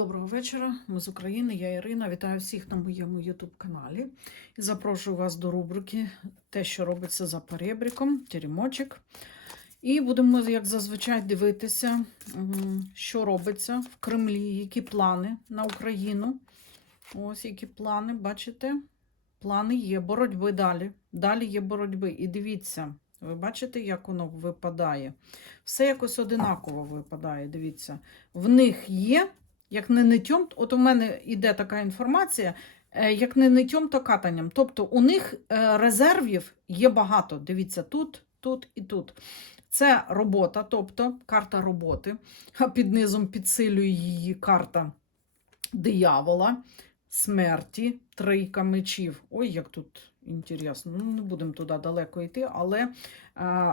Доброго вечора. Ми з України. Я Ірина. Вітаю всіх на моєму YouTube каналі. І запрошую вас до рубрики Те, що робиться за перебріком, теремочок. І будемо, як зазвичай, дивитися, що робиться в Кремлі, які плани на Україну. Ось які плани, бачите? Плани є, боротьби далі. Далі є боротьби. І дивіться, ви бачите, як воно випадає? Все якось одинаково випадає. Дивіться. В них є як не нитьом, от у мене йде така інформація, е, як не нитьом, то катанням. Тобто у них е, резервів є багато. Дивіться, тут, тут і тут. Це робота, тобто карта роботи, а під низом підсилює її карта диявола, смерті, трійка мечів. Ой, як тут інтересно. Ну, не будемо туди далеко йти, але е,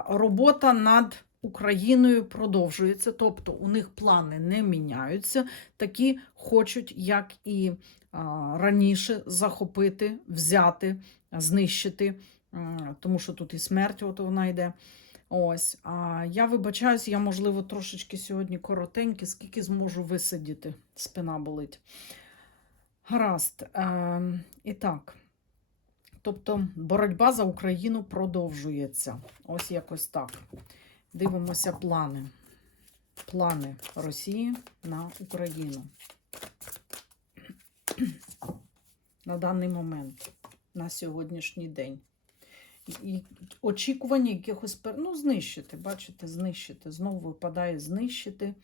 робота над Україною продовжується, тобто у них плани не міняються, такі хочуть, як і раніше, захопити, взяти, знищити, тому що тут і смерть, от вона йде. Ось, а я вибачаюсь, я, можливо, трошечки сьогодні коротенькі, скільки зможу висидіти, спина болить. Гаразд. Е, і так. Тобто боротьба за Україну продовжується. Ось якось так. Дивимося плани. Плани Росії на Україну. На даний момент, на сьогоднішній день. І очікування якихось ну, знищити, бачите, знищити. Знову випадає знищити,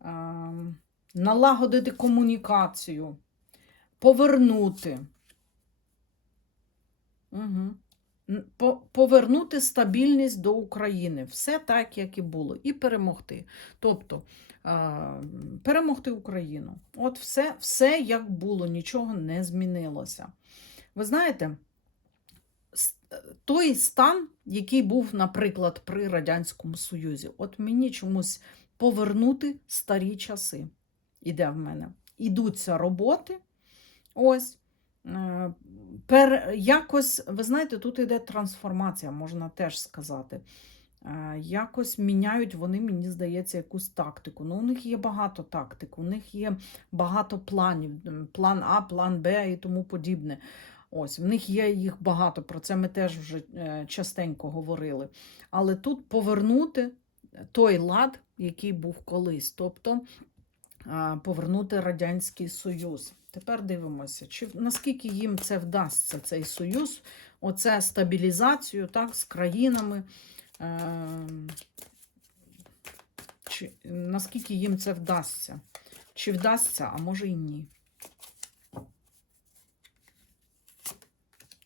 а, налагодити комунікацію, повернути. Угу. Повернути стабільність до України. Все так, як і було, і перемогти. Тобто перемогти Україну. От все, все як було, нічого не змінилося. Ви знаєте, той стан, який був, наприклад, при Радянському Союзі, от мені чомусь повернути старі часи. Іде в мене. Ідуться роботи. Ось. Е, Пер, якось, ви знаєте, тут йде трансформація, можна теж сказати. Е, Якось міняють вони, мені здається, якусь тактику. Ну, у них є багато тактик, у них є багато планів, план А, план Б і тому подібне. Ось, в них є їх багато, про це ми теж вже е, частенько говорили. Але тут повернути той лад, який був колись, тобто повернути Радянський Союз. Тепер дивимося, чи наскільки їм це вдасться, цей союз, оце стабілізацію так, з країнами. Е, чи, наскільки їм це вдасться? Чи вдасться, а може і ні.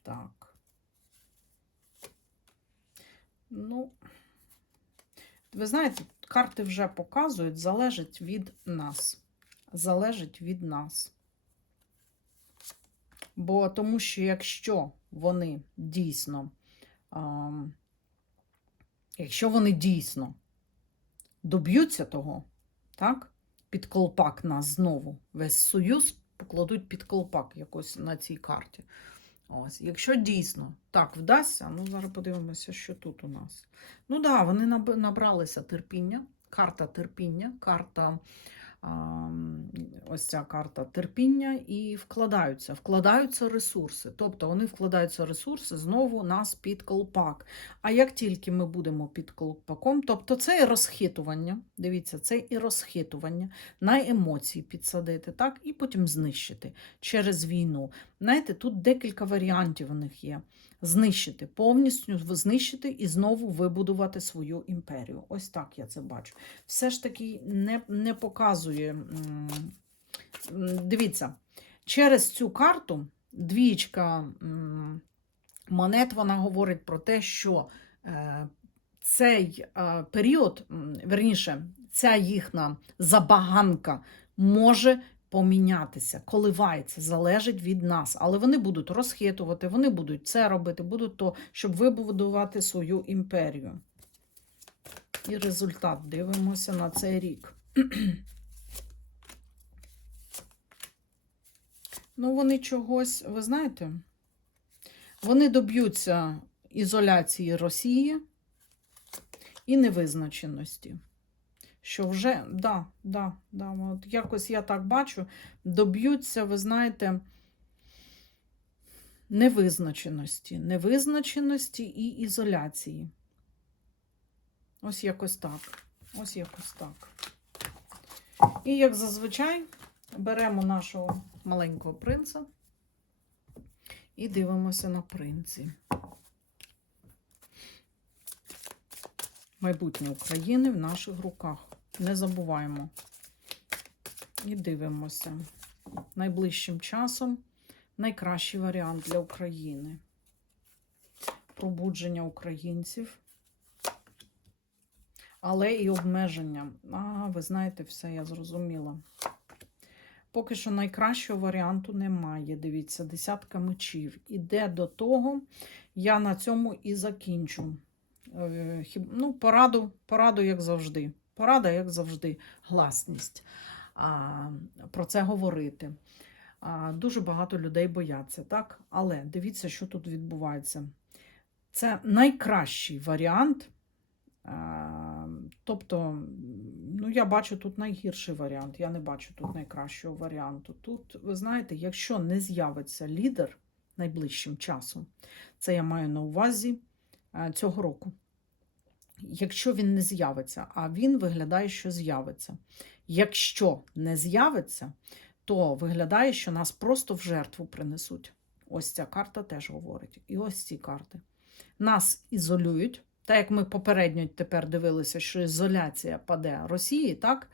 Так. Ну, ви знаєте, карти вже показують, залежить від нас. Залежить від нас. Бо тому що якщо вони дійсно, якщо вони дійсно доб'ються того, так, під колпак нас знову весь союз покладуть під колпак якось на цій карті. Ось, якщо дійсно так вдасться, ну зараз подивимося, що тут у нас. Ну так, да, вони набралися терпіння, карта терпіння, карта. Ось ця карта терпіння і вкладаються, вкладаються ресурси. Тобто вони вкладаються ресурси знову нас під колпак. А як тільки ми будемо під колпаком, тобто це і розхитування, дивіться, це і розхитування, на емоції підсадити, так, і потім знищити через війну. Знаєте, тут декілька варіантів у них є. Знищити, повністю знищити і знову вибудувати свою імперію. Ось так я це бачу. Все ж таки не, не показує. м, Дивіться, через цю карту двічка монет вона говорить про те, що е, цей е, період, верніше, ця їхня забаганка може помінятися, коливається, залежить від нас. Але вони будуть розхитувати, вони будуть це робити, будуть то, щоб вибудувати свою імперію. І результат дивимося на цей рік. Ну, вони чогось, ви знаєте, вони доб'ються ізоляції Росії і невизначеності. що вже, да, да, да, от якось я так бачу, доб'ються, ви знаєте, невизначеності, невизначеності і ізоляції. Ось якось так. Ось якось так. І як зазвичай, беремо нашого маленького принца і дивимося на принці. Майбутнє України в наших руках. Не забуваємо. І дивимося. Найближчим часом найкращий варіант для України. Пробудження українців. Але і обмеження. А, ви знаєте, все, я зрозуміла. Поки що найкращого варіанту немає. Дивіться, десятка мечів. Іде до того, я на цьому і закінчу. Е, Ну, пораду, пораду, як завжди. Порада, як завжди, гласність. А, про це говорити. А, дуже багато людей бояться, так? Але дивіться, що тут відбувається. Це найкращий варіант. А, тобто, ну, я бачу тут найгірший варіант. Я не бачу тут найкращого варіанту. Тут, ви знаєте, якщо не з'явиться лідер найближчим часом, це я маю на увазі е, цього року. Якщо він не з'явиться, а він виглядає, що з'явиться. Якщо не з'явиться, то виглядає, що нас просто в жертву принесуть. Ось ця карта теж говорить. І ось ці карти. Нас ізолюють. Так як ми попередньо тепер дивилися, що ізоляція паде Росії, так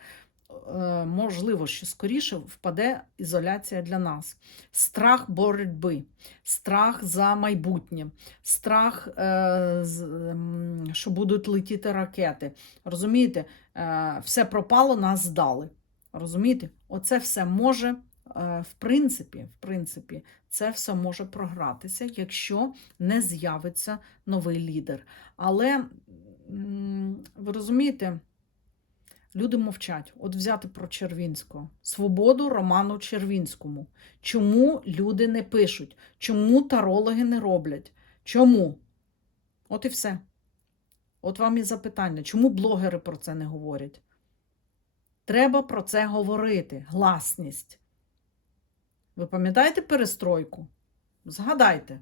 е, можливо, що скоріше впаде ізоляція для нас. Страх боротьби, страх за майбутнє, страх, е, з- м, що будуть летіти ракети. Розумієте, Е, все пропало, нас здали. Розумієте? Оце все може, в принципі, в принципі, це все може програтися, якщо не з'явиться новий лідер. Але ви розумієте, люди мовчать. От взяти про Червінського. Свободу Роману Червінському. Чому люди не пишуть? Чому тарологи не роблять? Чому? От і все. От вам і запитання, чому блогери про це не говорять? Треба про це говорити. Гласність. Ви пам'ятаєте перестройку? Згадайте.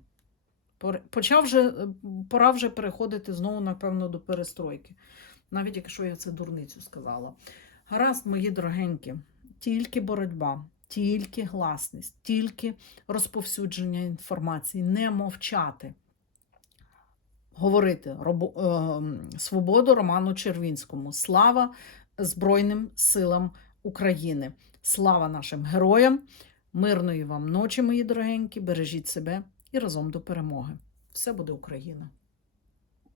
Почав вже, е, пора вже переходити знову, напевно, до перестройки. Навіть якщо я це дурницю сказала. Гаразд, мої дорогенькі, тільки боротьба, тільки гласність, тільки розповсюдження інформації, не мовчати говорити е, свободу Роману Червінському. Слава Збройним силам України. Слава нашим героям. Мирної вам ночі, мої дорогенькі. Бережіть себе і разом до перемоги. Все буде Україна!